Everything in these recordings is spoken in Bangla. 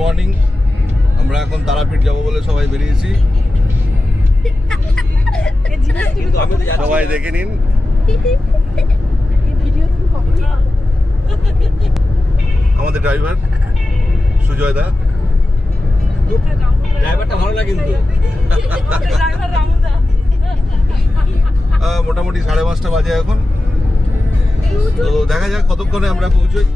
মর্নিং। আমরা এখন তারাপীঠ যাবো বলে সবাই বেরিয়েছি। সবাই দেখে নিন। আমাদের ড্রাইভার সুজয় দা। ড্রাইভারটা ভালো না কিন্তু। মোটামুটি 5:30 বাজে এখন। তো দেখা যাক কতক্ষণে আমরা পৌঁছই।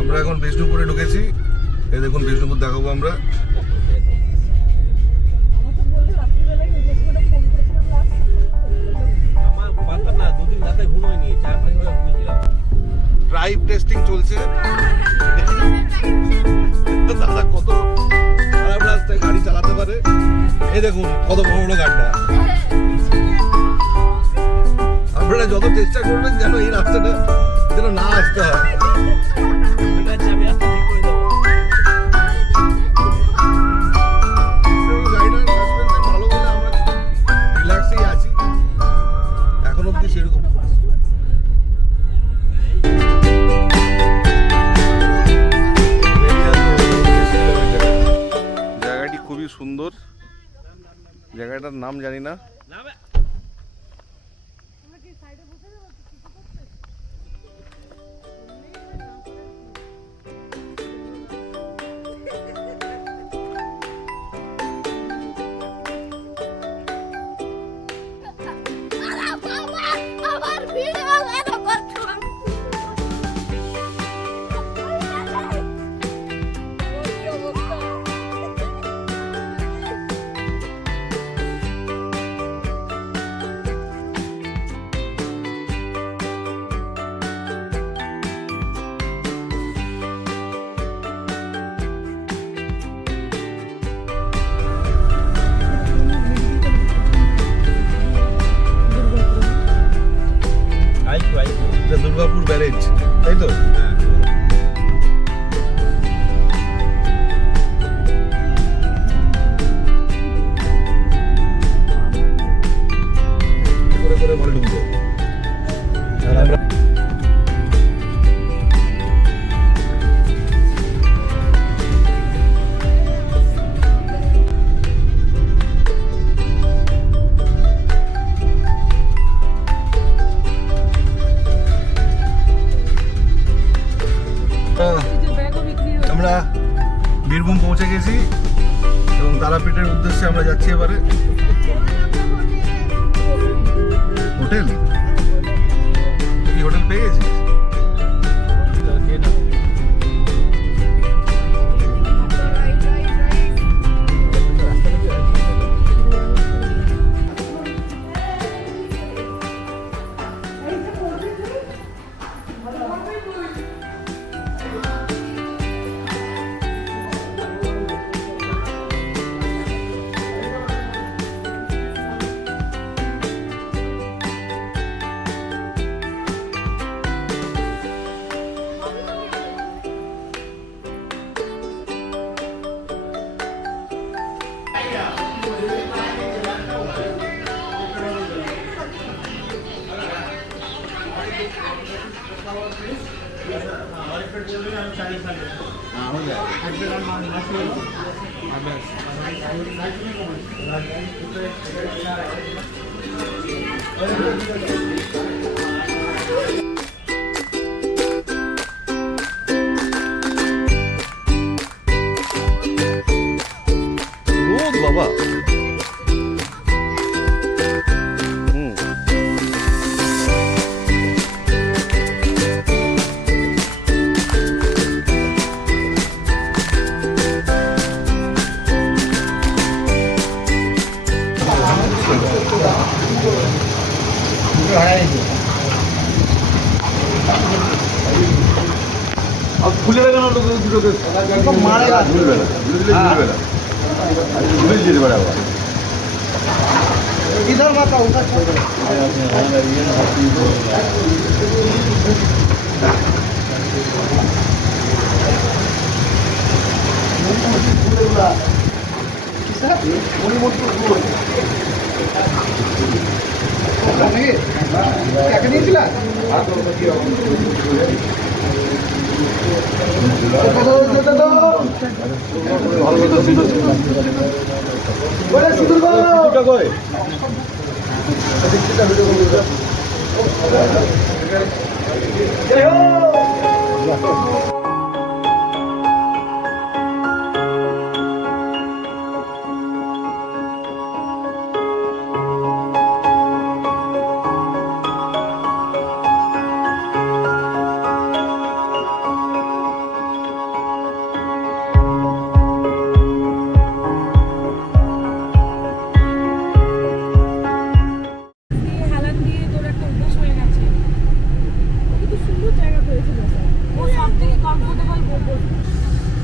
আমরা এখন বিষ্ণুপুরে ঢুকেছি। এই দেখুন বিষ্ণুপুর দেখাবো আমরা। ড্রাইভ টেস্টিং চলছে। দাদা কত খারাপ রাস্তায় গাড়ি চালাতে পারে। এই দেখুন কত বড় বড় গাড্ডা। আপনারা যত চেষ্টা করবেন যেন এই রাস্তাটা যেন না আসতে হয়। এখন অব্দি সেরকম জায়গাটি খুবই সুন্দর। জায়গাটার নাম জানি না। দুর্গাপুর ব্যারেজ, তাই তো? করে করে বল ঢুকবো। আমরা বীরভূম পৌঁছে গেছি এবং তারাপীঠের উদ্দেশ্যে আমরা যাচ্ছি এবারে। হোটেল কি হোটেল পেয়ে গেছি? বাবা। খুলে রাখা দুটোকে ভুলবে না, ভুলবে না, ভুলে যেতে পারে আবার। इधर मत आओ उधर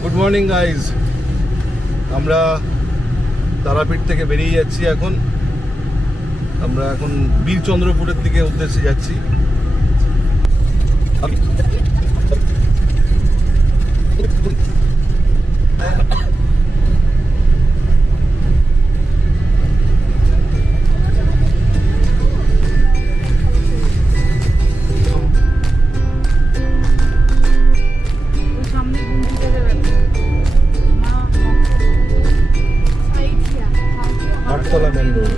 গুড মর্নিং গাইজ, আমরা তারাপীঠ থেকে বেরিয়ে যাচ্ছি। আমরা এখন বীরচন্দ্রপুরের দিকে উদ্দেশ্যে যাচ্ছি। আটতলা মেন রোড।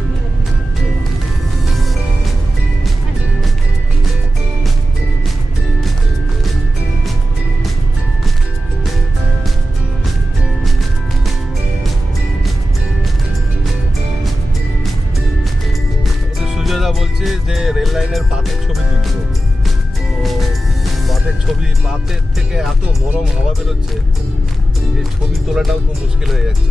সুজয়দা বলছে যে রেল লাইনের পাতের ছবি তুলছে, তো পাতের থেকে এত গরম হাওয়া বেরোচ্ছে যে ছবি তোলাটাও খুব মুশকিল হয়ে যাচ্ছে।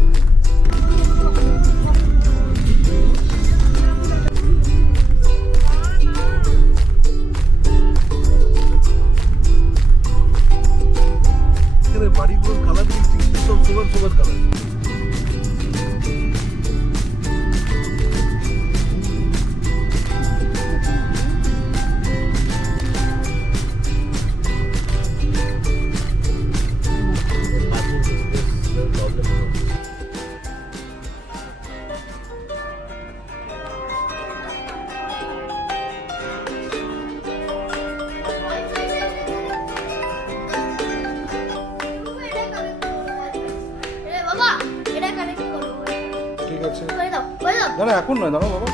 বাড়িগুলোর কালার দেখছি সব সবার কালার। ঠিক আছে, না না এখন নয়, দাঁড়াও বাবা।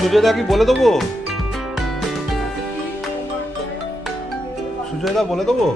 সুজয়দা কি বলে দেবো? সুজয়দা বলে দেবো?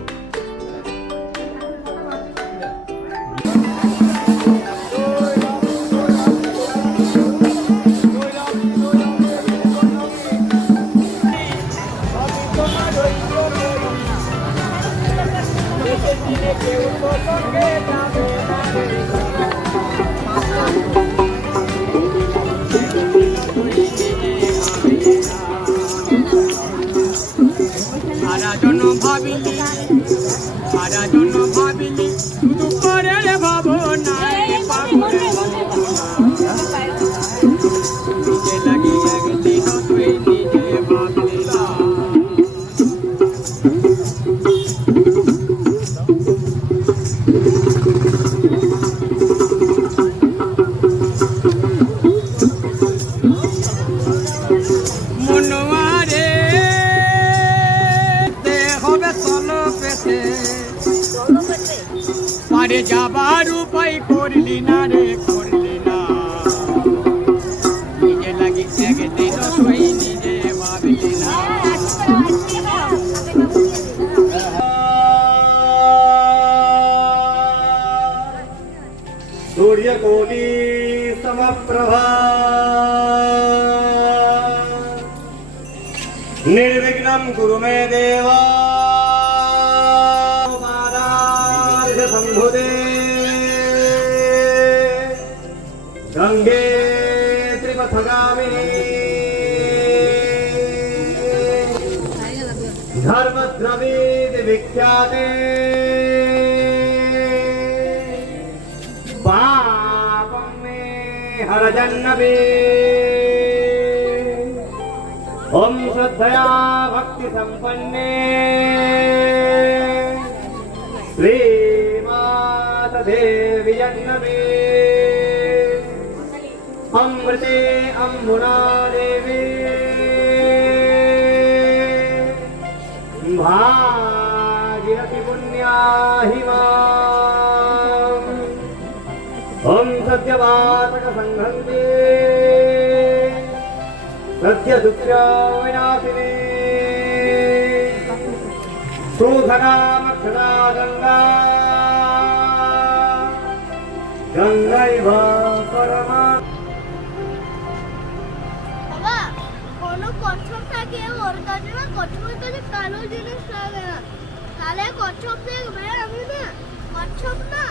ভাবিলি শুধু করে ভাবনা ওরে যাবার উপায় করলি না রে করলি না নিজে লাগি একদিন তুই নিজে ভাবলি না सूर्यकोटि समप्रभा निर्विघ्नं कुरु मे देव संभुदे गंगे त्रिपथगामिनी धर्मद्रविद विख्याते पापं मे हरजन्नवे ओम श्रद्धया भक्ति संपन्ने श्रीमाता देवी जन्नवे अमृते अम्बुना देवी भागीरथी पुण्या हिमा ओम सत्यवातक संघंते सत्य दुःख विनाशिने शोधना मक्षरा गंगा गंगैव परमा বাবা কোনো কচ্ছপ থাকে ওর কাছে না কচ্ছপের কাছে কালো জিনিস লাগে না তাহলে কচ্ছপ দেখবে আমি না কচ্ছপ না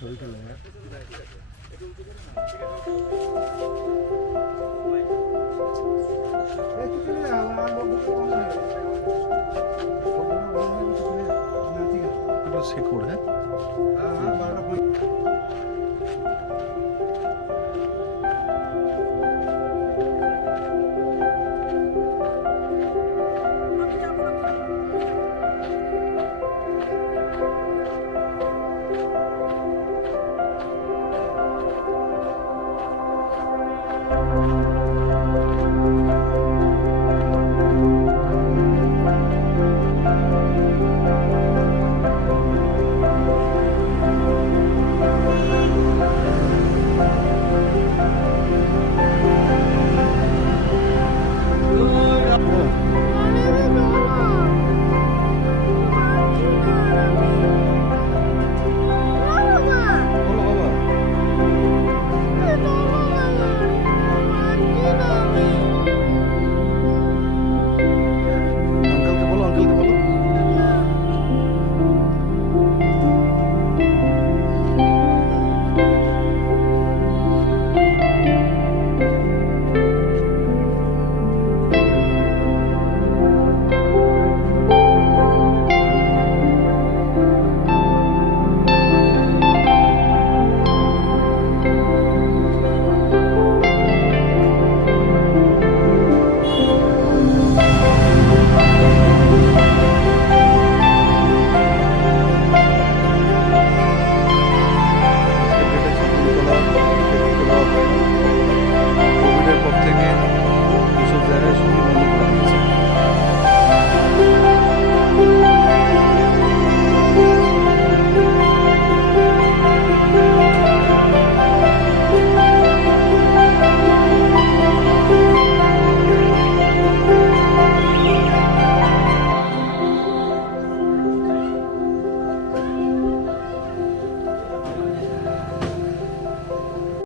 শেকড়, হ্যাঁ?